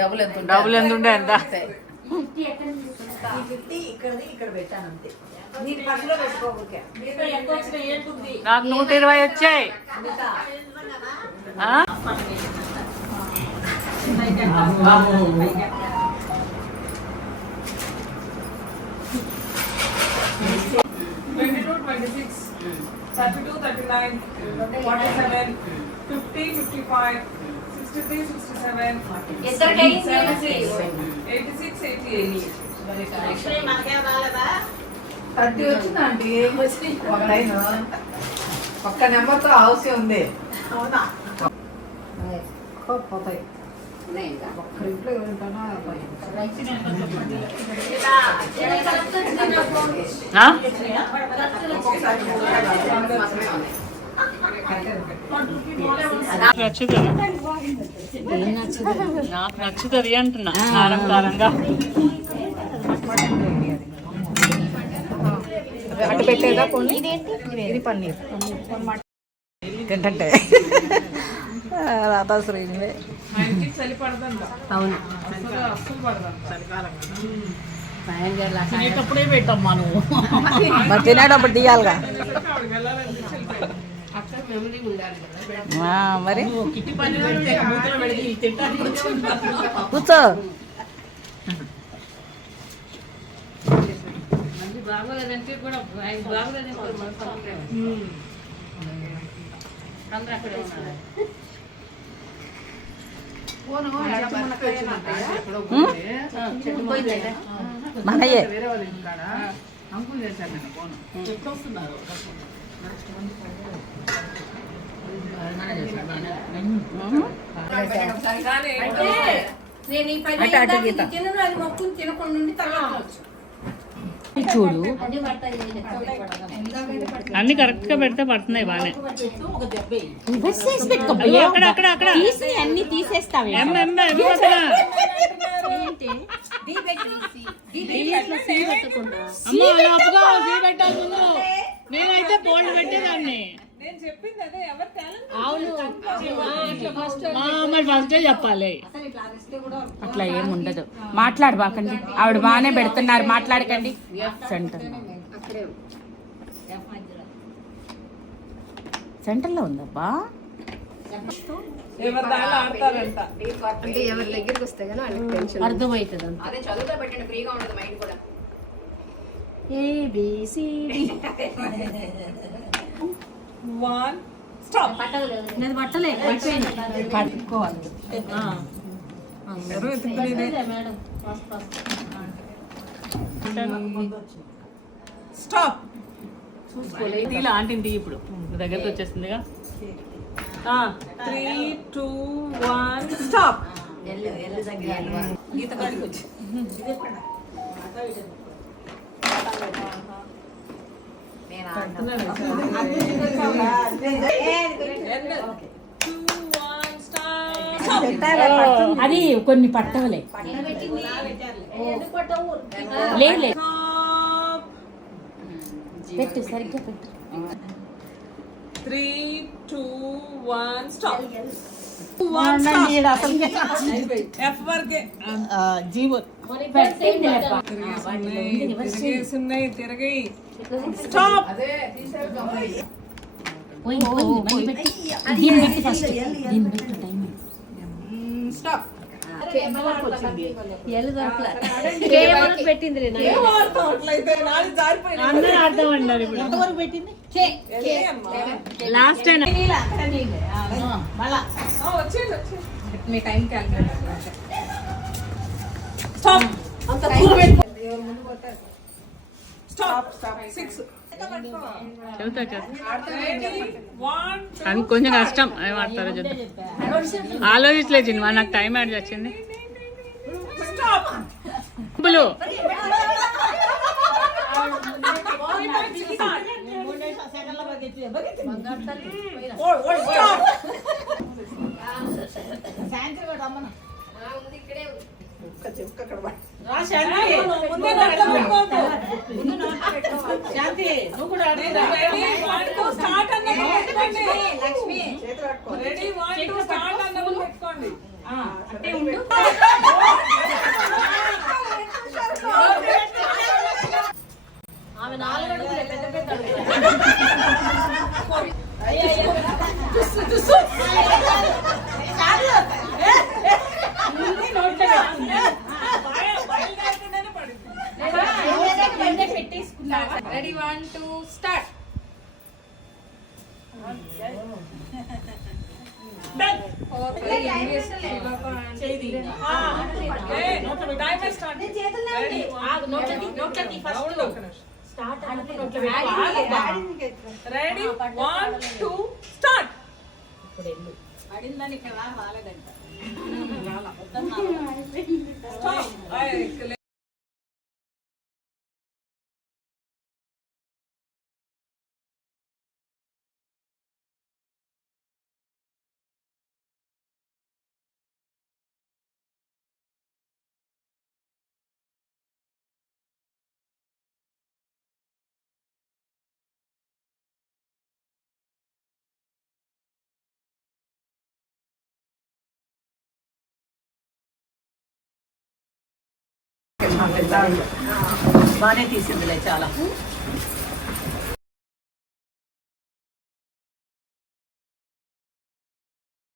డబ్బులు ఎంత ఉండే ఎంత నాకు 120 వచ్చాయి. వచ్చిందండి ఒక్క నెంబర్తో హౌస్ ఉంది. పోతాయి ఒక్కరింట్లో ఎవరింటానో నాకు నచ్చుతుంది అంటున్నా. కారం కారంగా అటు పెట్టేదా పోనీ. ఇది పన్నీర్ తింటే రాధాశ్రీనివే. అవును తినేటప్పుడే పెట్టమ్మా నువ్వు. మరి తినేటప్పుడు తీయాలిగా మరి. కూర్చో. బాగోలేదంటే కూడా బాగోలేదంటే అందరూ అక్కడే ఉన్నారు. మనయే చూడు అన్ని కరెక్ట్ గా పెడితే పడుతున్నాయి బాగానే. అన్ని తీసేస్తావు. నేనైతే బోల్డ్ పెట్టేదాన్ని. ఫస్ట్ చెప్పాలి. అట్లా ఏముండదు. మాట్లాడబాకండి. ఆవిడ బాగానే పెడుతున్నారు, మాట్లాడకండి. సెంటర్లో ఉందబ్బా. అంటే ఎవరి దగ్గరికి వస్తే కానీ వాళ్ళకి టెన్షన్ అర్థమవుతుంది. అదే చదువుతో పెట్టండి, ఫ్రీగా ఉండదు మైండ్ కూడా. ఏబిసిడి పట్టలే పట్టుకోవాలి. స్టాప్. లాంటింది ఇప్పుడు దగ్గరికి వచ్చేస్తుందిగా. 3, 2, 1 స్టాప్. గీత కాడికి వచ్చి అది కొన్ని పట్టవలే. లేదు పెట్టు, సరిగ్గా పెట్టు. 3, 2, 1 స్టాప్. ఎఫ్ వరకే జీవో తిరిగేస్తున్నాయి. తిరగాయి. స్టాప్. పెట్టింది అర్థం అన్నారు. ఇప్పుడు పెట్టింది లాస్ట్ టైం మీ టైం క్యాల్కులేటర్. స్టాప్. స్టాప్. 6 అది కొంచెం కష్టం. ఏం ఆడతారో చూద్దాం. ఆలోచించలేదు చిన్న నాకు టైం యాడ్ వచ్చింది. ఉంది ఇక్కడే ఉంది. శాంతి నువ్వు కూడా స్టార్ట్ లక్ష్మి రెడీ 1 2 స్టార్ట్ అన్నప్పుడు పెట్టుకోండి అంటే ఉండు ఆమె 4 అడుగులు పెద్ద పెద్ద రెడీ 1 2 స్టార్ట్. Ready 1 2 start. బాగానే తీసిందిలే చాలా.